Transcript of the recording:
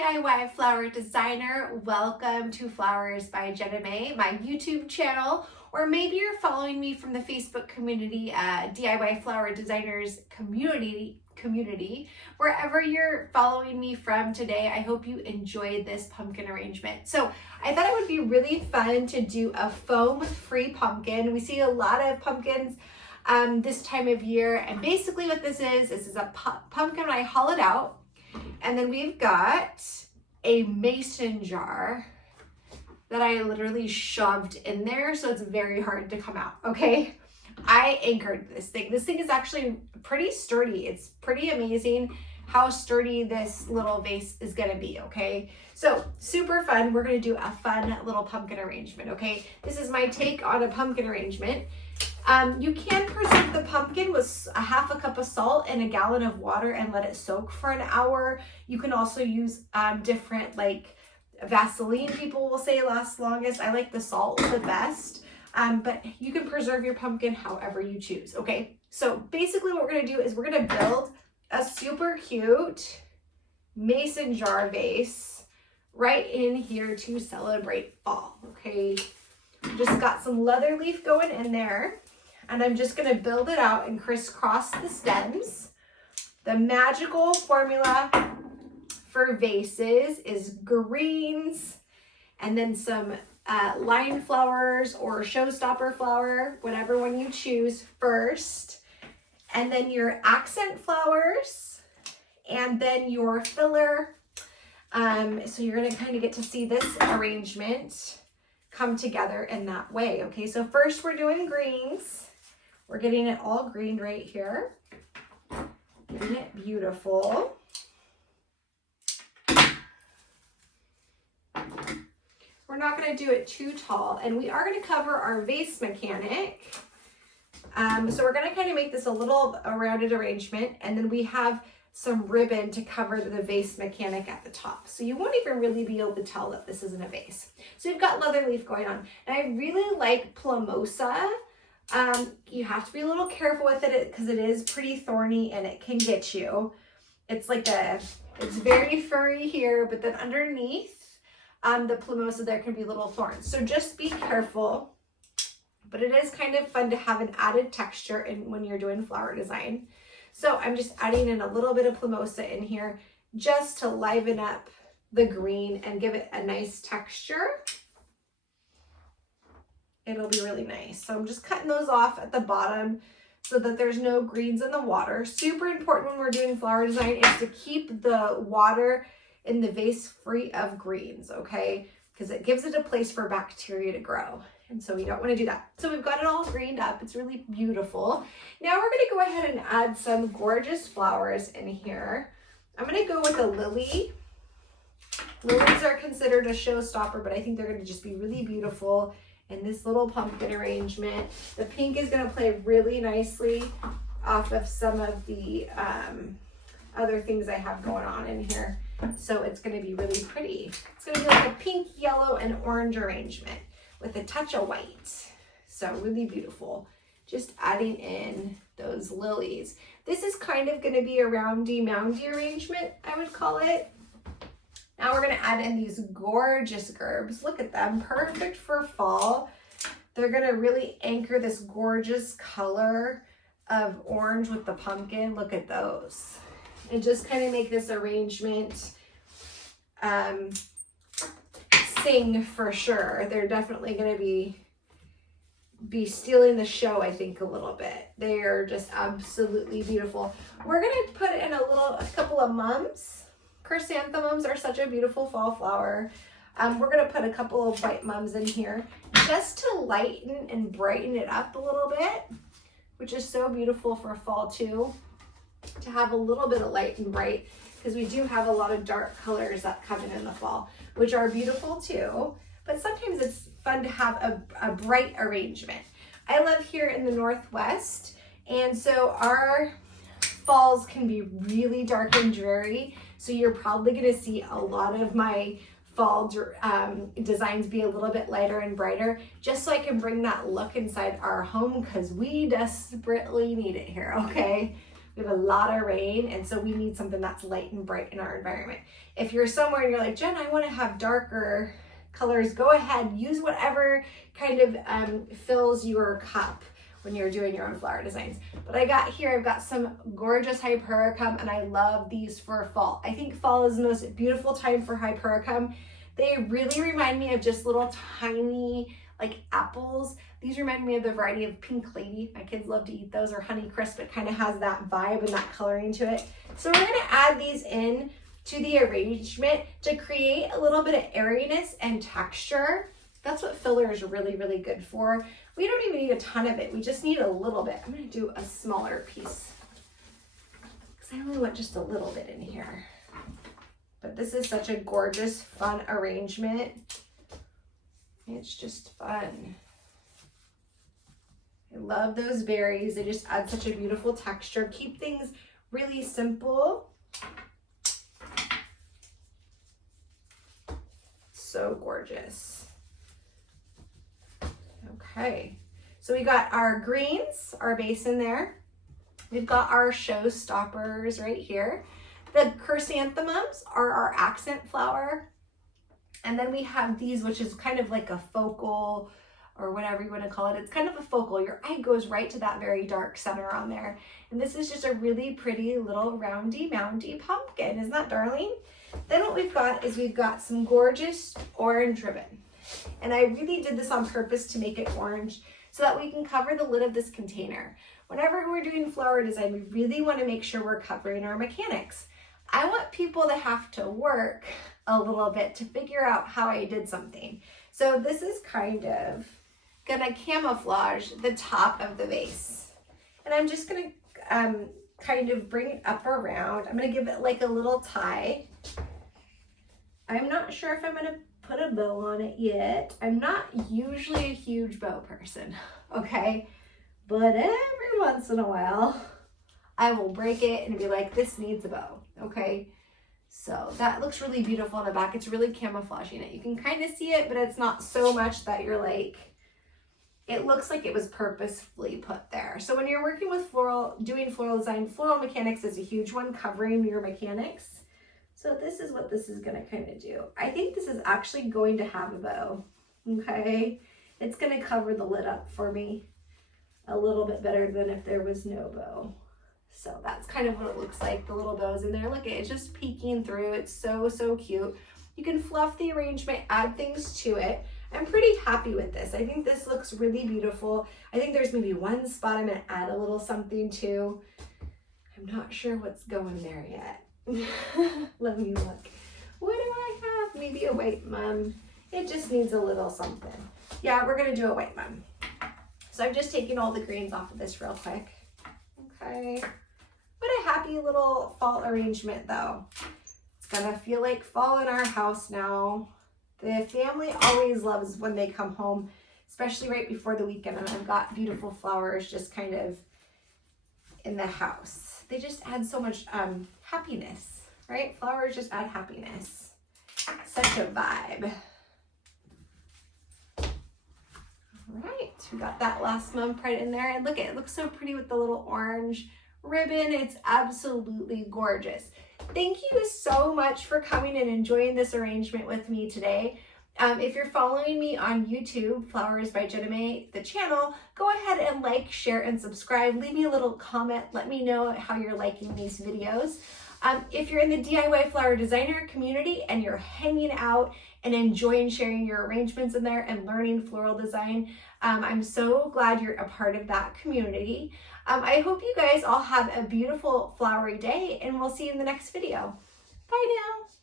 DIY flower designer. Welcome to Flowers by Jenna May, my YouTube channel, or maybe you're following me from the Facebook community, DIY flower designers community. Wherever you're following me from today, I hope you enjoyed this pumpkin arrangement. So I thought it would be really fun to do a foam-free pumpkin. We see a lot of pumpkins this time of year, and basically what this is a pumpkin. I hollow it out. And then we've got a mason jar that I literally shoved in there, so it's very hard to come out, okay? I anchored this thing. This thing is actually pretty sturdy. It's pretty amazing how sturdy this little vase is gonna be, okay? So super fun. We're gonna do a fun little pumpkin arrangement, okay? This is my take on a pumpkin arrangement. You can preserve the pumpkin with a half a cup of salt and a gallon of water and let it soak for an hour. You can also use different, like Vaseline, people will say lasts longest. I like the salt the best, but you can preserve your pumpkin however you choose, okay? So basically what we're gonna do is we're gonna build a super cute mason jar vase right in here to celebrate fall, okay? Just got some leather leaf going in there. And I'm just gonna build it out and crisscross the stems. The magical formula for vases is greens and then some line flowers or showstopper flower, whatever one you choose first. And then your accent flowers and then your filler. So you're gonna kind of get to see this arrangement come together in that way, okay? So first we're doing greens. We're getting it all green right here. Getting it beautiful. We're not gonna do it too tall, and we are gonna cover our vase mechanic. So we're gonna kind of make this a little rounded arrangement, and then we have some ribbon to cover the vase mechanic at the top. So you won't even really be able to tell that this isn't a vase. So we've got leather leaf going on. And I really like plumosa. You have to be a little careful with it because it is pretty thorny and it can get you. It's very furry here, but then underneath the plumosa there can be little thorns. So just be careful. But it is kind of fun to have an added texture when you're doing flower design. So I'm just adding in a little bit of plumosa in here just to liven up the green and give it a nice texture. It'll be really nice. So I'm just cutting those off at the bottom so that there's no greens in the water. Super important when we're doing flower design is to keep the water in the vase free of greens, okay? Because it gives it a place for bacteria to grow. And so we don't want to do that. So we've got it all greened up. It's really beautiful. Now we're going to go ahead and add some gorgeous flowers in here. I'm going to go with a lily. Lilies are considered a showstopper, but I think they're going to just be really beautiful in this little pumpkin arrangement. The pink is going to play really nicely off of some of the other things I have going on in here. So it's going to be really pretty. It's going to be like a pink, yellow, and orange arrangement with a touch of white. So really beautiful. Just adding in those lilies. This is kind of going to be a roundy, moundy arrangement, I would call it. Now we're going to add in these gorgeous gerbs. Look at them, perfect for fall. They're going to really anchor this gorgeous color of orange with the pumpkin. Look at those. And just kind of make this arrangement sing for sure. They're definitely going to be stealing the show, I think, a little bit. They are just absolutely beautiful. We're going to put in a couple of mums. Chrysanthemums are such a beautiful fall flower. We're going to put a couple of white mums in here just to lighten and brighten it up a little bit, which is so beautiful for fall too, to have a little bit of light and bright, because we do have a lot of dark colors that come in the fall, which are beautiful too, but sometimes it's fun to have a bright arrangement. I live here in the Northwest, and so our falls can be really dark and dreary, so you're probably going to see a lot of my fall designs be a little bit lighter and brighter, just so I can bring that look inside our home, because we desperately need it here, okay? We have a lot of rain, and so we need something that's light and bright in our environment. If you're somewhere and you're like, Jen, I want to have darker colors, go ahead, use whatever kind of fills your cup when you're doing your own flower designs. But I've got some gorgeous hypericum, and I love these for fall. I think fall is the most beautiful time for hypericum. They really remind me of just little tiny like apples. These remind me of the variety of Pink Lady. My kids love to eat those, or Honey Crisp. It kind of has that vibe and that coloring to it. So we're gonna add these in to the arrangement to create a little bit of airiness and texture. That's what filler is really, really good for. We don't even need a ton of it. We just need a little bit. I'm gonna do a smaller piece because I only want just a little bit in here. But this is such a gorgeous, fun arrangement. It's just fun. I love those berries. They just add such a beautiful texture. Keep things really simple. So gorgeous. Okay, so we got our greens, our base in there. We've got our showstoppers right here. The chrysanthemums are our accent flower. And then we have these, which is kind of like a focal, or whatever you want to call it. It's kind of a focal. Your eye goes right to that very dark center on there. And this is just a really pretty little roundy, moundy pumpkin. Isn't that darling? Then what we've got is we've got some gorgeous orange ribbon. And I really did this on purpose to make it orange so that we can cover the lid of this container. Whenever we're doing flower design, we really want to make sure we're covering our mechanics. I want people to have to work a little bit to figure out how I did something. So this is kind of gonna camouflage the top of the vase. And I'm just gonna kind of bring it up around. I'm gonna give it like a little tie. I'm not sure if I'm gonna put a bow on it yet. I'm not usually a huge bow person, okay? But every once in a while, I will break it and be like, this needs a bow, okay? So that looks really beautiful on the back. It's really camouflaging it. You can kind of see it, but it's not so much that you're like, it looks like it was purposefully put there. So when you're working with floral, doing floral design, floral mechanics is a huge one, covering your mechanics. So this is what this is gonna kind of do. I think this is actually going to have a bow, okay? It's gonna cover the lid up for me a little bit better than if there was no bow. So that's kind of what it looks like, the little bows in there. Look, it's just peeking through. It's so, so cute. You can fluff the arrangement, add things to it. I'm pretty happy with this. I think this looks really beautiful. I think there's maybe one spot I'm gonna add a little something to. I'm not sure what's going there yet. Let me look. What do I have? Maybe a white mum. It just needs a little something. Yeah, we're gonna do a white mum. So I'm just taking all the greens off of this real quick. Okay. What a happy little fall arrangement though. It's gonna feel like fall in our house now. The family always loves when they come home, especially right before the weekend, and I've got beautiful flowers just kind of in the house. They just add so much happiness, right? Flowers just add happiness. Such a vibe. All right, we got that last month right in there. And look, it looks so pretty with the little orange ribbon. It's absolutely gorgeous. Thank you so much for coming and enjoying this arrangement with me today. If you're following me on YouTube, Flowers by Jenna May, the channel, go ahead and like, share, and subscribe. Leave me a little comment. Let me know how you're liking these videos. If you're in the DIY flower designer community and you're hanging out and enjoying sharing your arrangements in there and learning floral design, I'm so glad you're a part of that community. I hope you guys all have a beautiful flowery day, and we'll see you in the next video. Bye now.